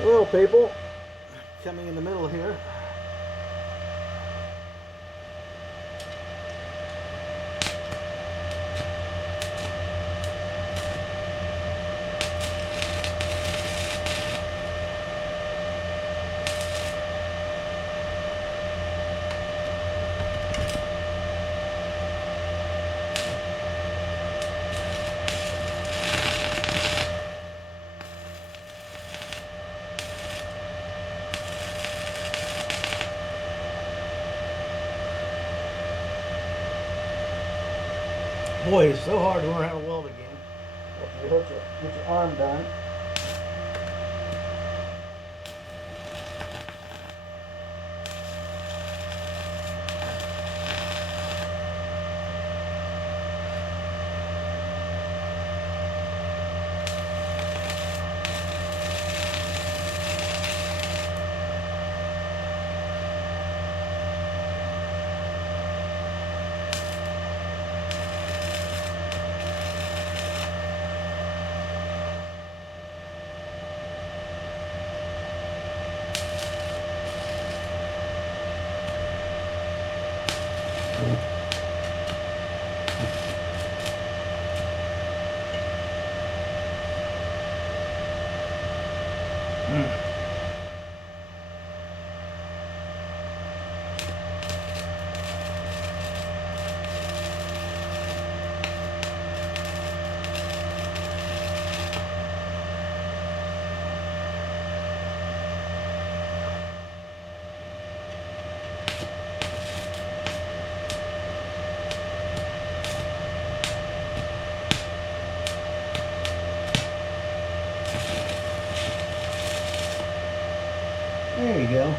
Well, people, coming in the middle here. Boy, it's so hard to learn how to weld again. After you get your arm done. There you go.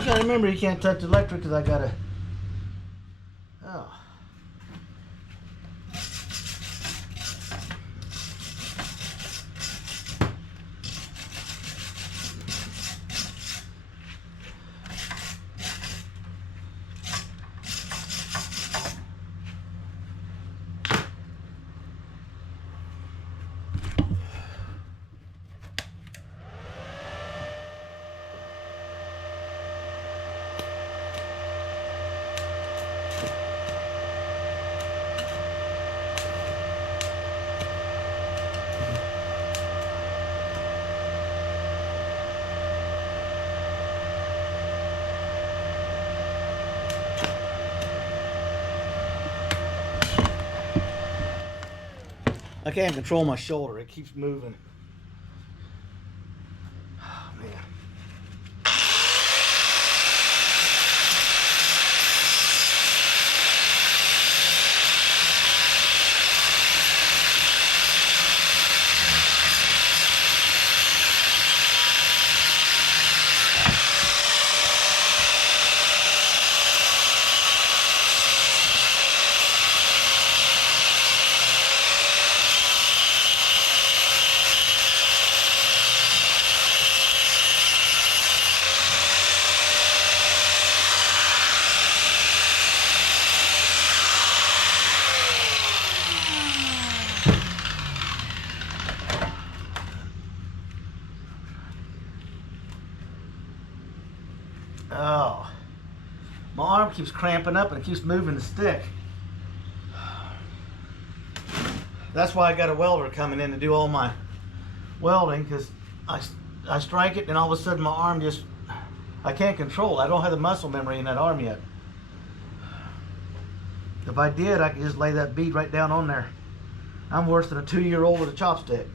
You gotta remember you can't touch electric because I gotta. Oh. I can't control my shoulder. It keeps moving. Yeah. Oh, my arm keeps cramping up and it keeps moving the stick. That's why I got a welder coming in to do all my welding, because I strike it and all of a sudden my arm just, I can't control it. I don't have the muscle memory in that arm yet. If I did, I could just lay that bead right down on there. I'm worse than a 2-year-old with a chopstick.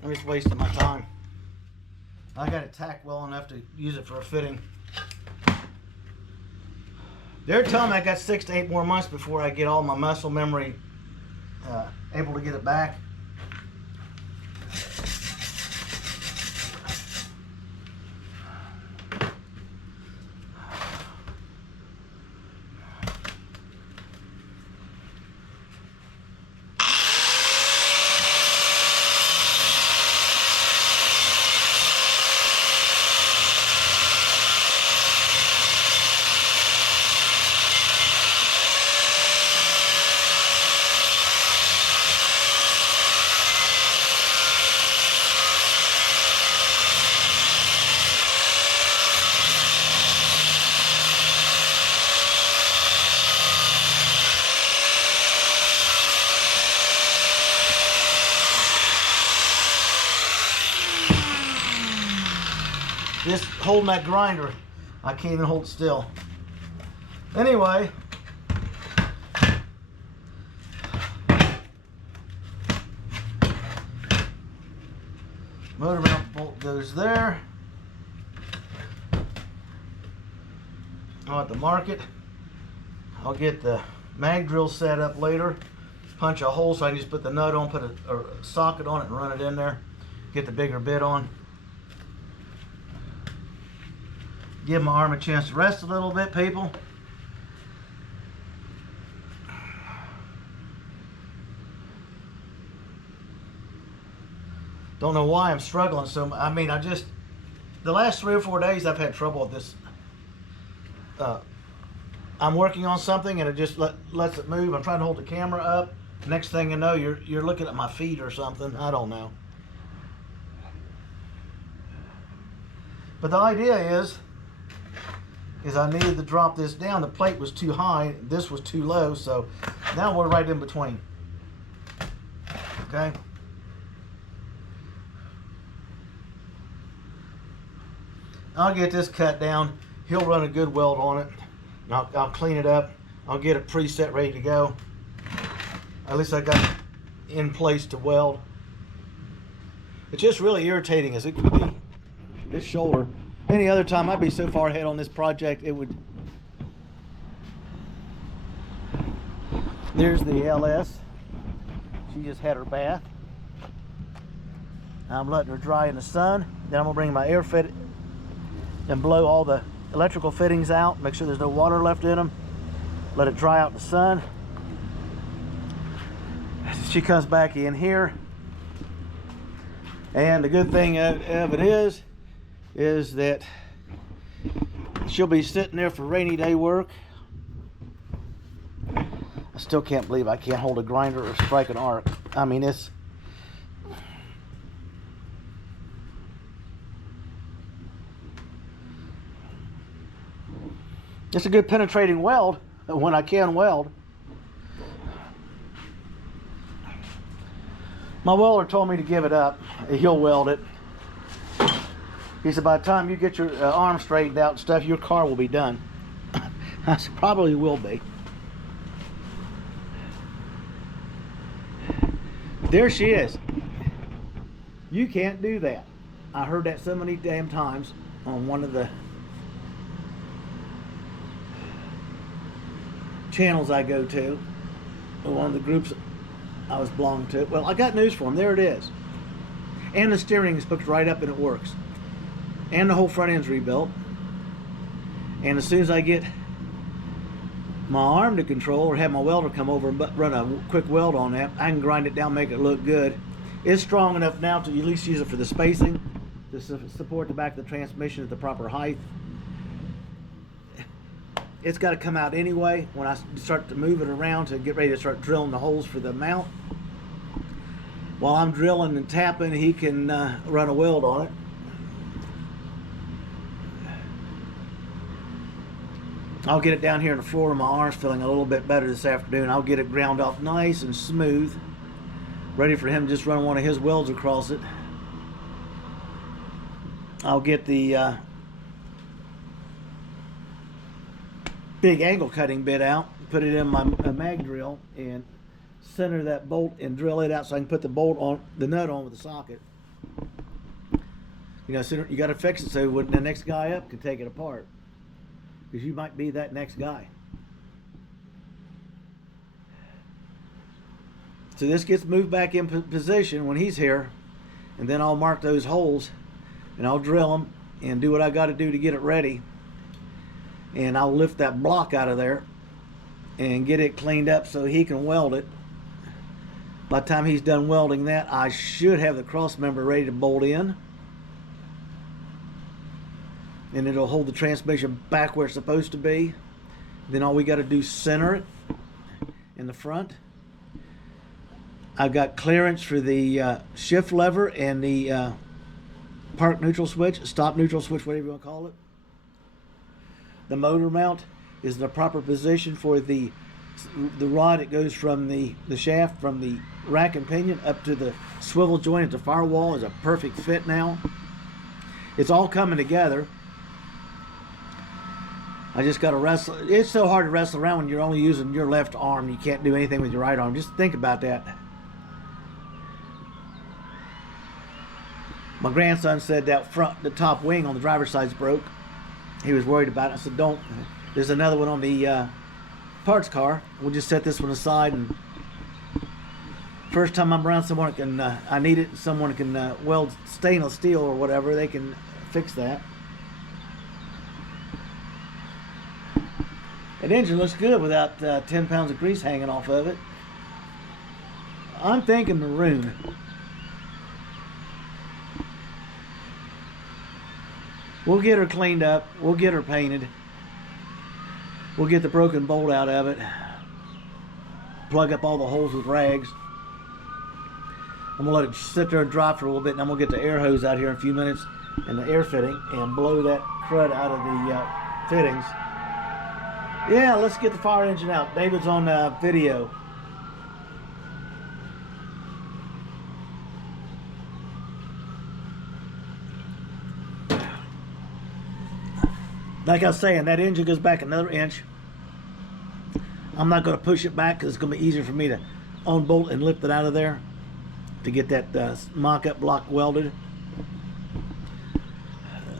I'm just wasting my time. I got it tacked well enough to use it for a fitting. They're telling me I got 6 to 8 more months before I get all my muscle memory able to get it back. Just holding that grinder, I can't even hold it still. Anyway, motor mount bolt goes there. I'll have to mark it. I'll get the mag drill set up later. Punch a hole so I can just put the nut on, put a socket on it and run it in there. Get the bigger bit on. Give my arm a chance to rest a little bit, people. Don't know why I'm struggling so much. I mean, the last 3 or 4 days I've had trouble with this. I'm working on something and it just lets it move. I'm trying to hold the camera up. Next thing you know, you're looking at my feet or something. I don't know. But the idea is is I needed to drop this down. The plate was too high, this was too low, so now we're right in between. Okay. I'll get this cut down. He'll run a good weld on it. And I'll clean it up. I'll get it preset, ready to go. At least I got it in place to weld. It's just really irritating as it could be. This shoulder. Any other time I'd be so far ahead on this project, it would. There's the LS. She just had her bath. I'm letting her dry in the sun. Then I'm gonna bring my air fit and blow all the electrical fittings out. Make sure there's no water left in them. Let it dry out in the sun. She comes back in here. And the good thing of it is that she'll be sitting there for rainy day work. I still can't believe I can't hold a grinder or strike an arc. I mean, it's a good penetrating weld when I can weld. My welder told me to give it up. He'll weld it. He said, by the time you get your arm straightened out and stuff, your car will be done. I said, probably will be. There she is. You can't do that. I heard that so many damn times on one of the channels I go to, or one of the groups I was belonging to. Well, I got news for them. There it is. And the steering is hooked right up and it works. And the whole front end's rebuilt. And as soon as I get my arm to control, or have my welder come over and run a quick weld on that, I can grind it down, make it look good. It's strong enough now to at least use it for the spacing, to support the back of the transmission at the proper height. It's got to come out anyway when I start to move it around to get ready to start drilling the holes for the mount. While I'm drilling and tapping, he can run a weld on it. I'll get it down here on the floor, and my arm's feeling a little bit better this afternoon. I'll get it ground off nice and smooth, ready for him to just run one of his welds across it. I'll get the big angle cutting bit out, put it in my mag drill, and center that bolt and drill it out so I can put the bolt on, the nut on with the socket. You know, so you got to fix it so when the next guy up can take it apart, because you might be that next guy. So this gets moved back in position when he's here, and then I'll mark those holes and I'll drill them and do what I got to do to get it ready. And I'll lift that block out of there and get it cleaned up so he can weld it. By the time he's done welding that, I should have the cross member ready to bolt in, and it'll hold the transmission back where it's supposed to be. Then all we got to do is center it in the front. I've got clearance for the shift lever and the park neutral switch, stop neutral switch, whatever you want to call it. The motor mount is in the proper position for the rod. It goes from the shaft, from the rack and pinion up to the swivel joint at the firewall is a perfect fit now. It's all coming together. I just got to wrestle. It's so hard to wrestle around when you're only using your left arm. You can't do anything with your right arm. Just think about that. My grandson said that the top wing on the driver's side's broke. He was worried about it. I said, don't. There's another one on the parts car. We'll just set this one aside, and first time I'm around someone that can, I need it, someone can weld stainless steel or whatever, they can fix that. That engine looks good without 10 pounds of grease hanging off of it. I'm thinking maroon. We'll get her cleaned up. We'll get her painted. We'll get the broken bolt out of it. Plug up all the holes with rags. I'm going to let it sit there and dry for a little bit, and I'm going to get the air hose out here in a few minutes and the air fitting and blow that crud out of the fittings. Yeah, let's get the fire engine out. David's on video. Like I was saying, that engine goes back another inch. I'm not going to push it back because it's going to be easier for me to unbolt and lift it out of there to get that mock-up block welded.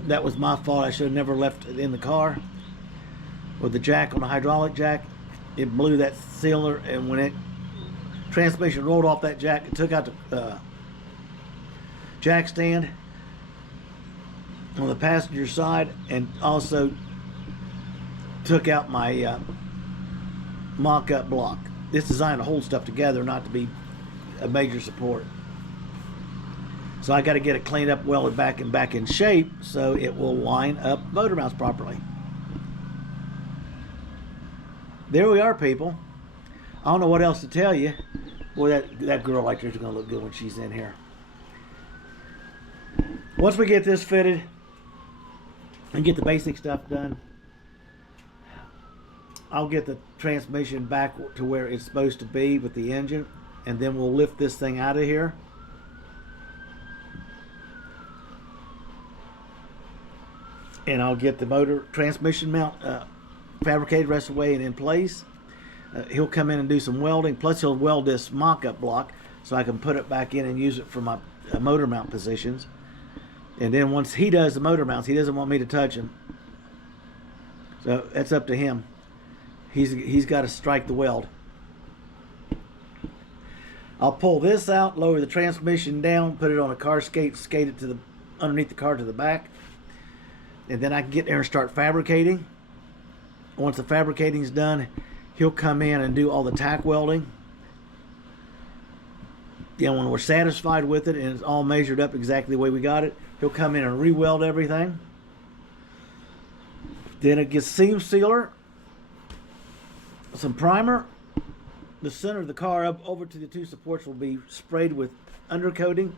That was my fault. I should have never left it in the car. With the jack on the hydraulic jack, it blew that sealer, and when it transmission rolled off that jack, it took out the jack stand on the passenger side, and also took out my mock-up block. It's designed to hold stuff together, not to be a major support. So I got to get it cleaned up, welded back in shape, so it will line up motor mounts properly. There we are, people. I don't know what else to tell you. Boy, that girl right there is going to look good when she's in here. Once we get this fitted and get the basic stuff done, I'll get the transmission back to where it's supposed to be with the engine, and then we'll lift this thing out of here. And I'll get the motor transmission mount fabricated the rest of the way and in place. He'll come in and do some welding, plus he'll weld this mock-up block so I can put it back in and use it for my motor mount positions. And then once he does the motor mounts, he doesn't want me to touch them, so that's up to him. He's got to strike the weld. I'll pull this out, lower the transmission down, put it on a car skate it to the underneath the car to the back, and then I can get there and start fabricating. Once the fabricating's done, he'll come in and do all the tack welding. You know, when we're satisfied with it and it's all measured up exactly the way we got it, he'll come in and re-weld everything. Then it gets seam sealer, some primer. The center of the car up over to the two supports will be sprayed with undercoating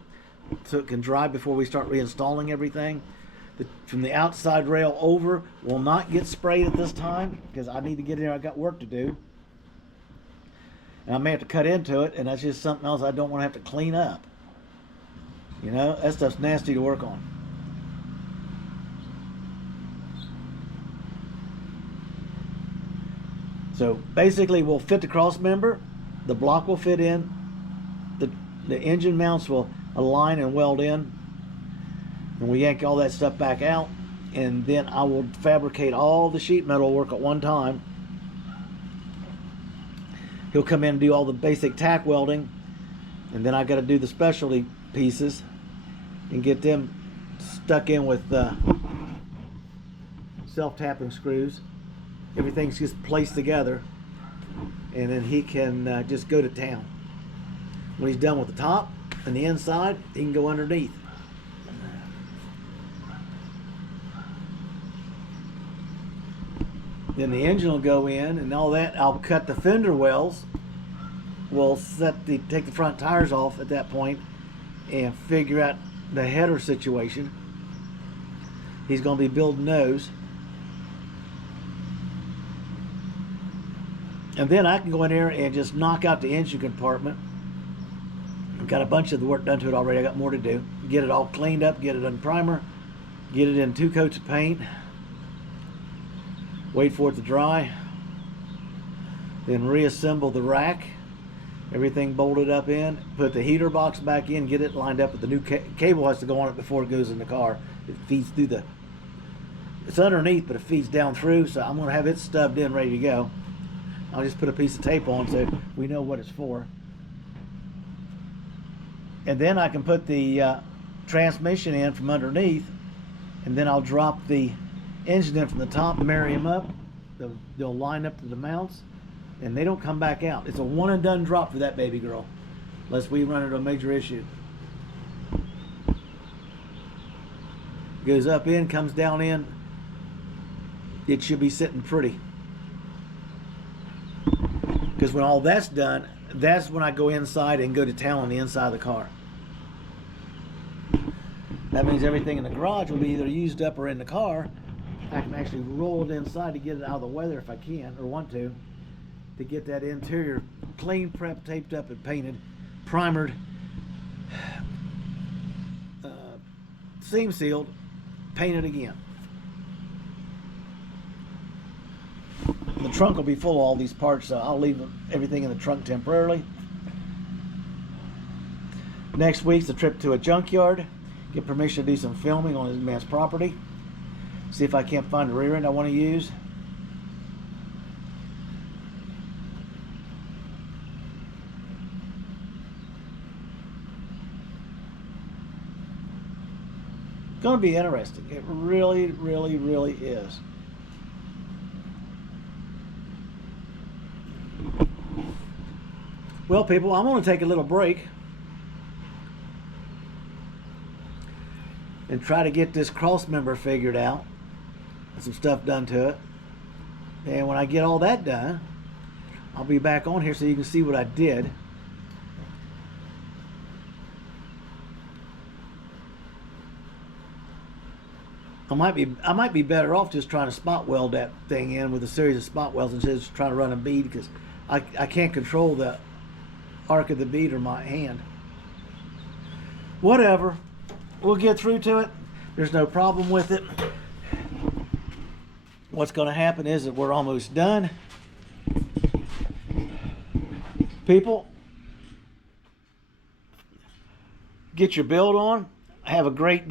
so it can dry before we start reinstalling everything. From the outside rail over will not get sprayed at this time because I need to get in there. I got work to do, and I may have to cut into it, and that's just something else I don't want to have to clean up. You know, that stuff's nasty to work on. So basically we'll fit the cross member, the block will fit in, the engine mounts will align and weld in, and we yank all that stuff back out, and then I will fabricate all the sheet metal work at one time. He'll come in and do all the basic tack welding, and then I got to do the specialty pieces and get them stuck in with self-tapping screws. Everything's just placed together, and then he can just go to town. When he's done with the top and the inside, he can go underneath. Then the engine will go in and all that. I'll cut the fender wells. We'll take the front tires off at that point and figure out the header situation. He's going to be building those. And then I can go in there and just knock out the engine compartment. I've got a bunch of the work done to it already. I got more to do. Get it all cleaned up, get it on primer, get it in 2 coats of paint, wait for it to dry, then reassemble the rack, everything bolted up in, put the heater box back in, get it lined up with the new cable. Has to go on it before it goes in the car. It feeds through it's underneath, but it feeds down through, so I'm going to have it stubbed in, ready to go. I'll just put a piece of tape on so we know what it's for. And then I can put the transmission in from underneath, and then I'll drop the engine in from the top, marry them up. They'll line up to the mounts, and they don't come back out. It's a one and done drop for that baby girl, unless we run into a major issue. Goes up in, comes down in. It should be sitting pretty. Because when all that's done, that's when I go inside and go to town on the inside of the car. That means everything in the garage will be either used up or in the car, I can actually roll it inside to get it out of the weather if I can or want to get that interior clean, prepped, taped up, and painted, primered, seam sealed, painted again. The trunk will be full of all these parts, so I'll leave everything in the trunk temporarily. Next week's a trip to a junkyard, get permission to do some filming on this man's property, see if I can't find a rear end I want to use. It's going to be interesting. It really, really, really is. Well, people, I'm going to take a little break and try to get this cross member figured out and some stuff done to it. And when I get all that done, I'll be back on here so you can see what I did. I might be better off just trying to spot weld that thing in with a series of spot welds instead of just trying to run a bead, because I can't control the arc of the bead or my hand. Whatever, we'll get through to it. There's no problem with it. What's going to happen is that we're almost done. People, get your build on. Have a great day.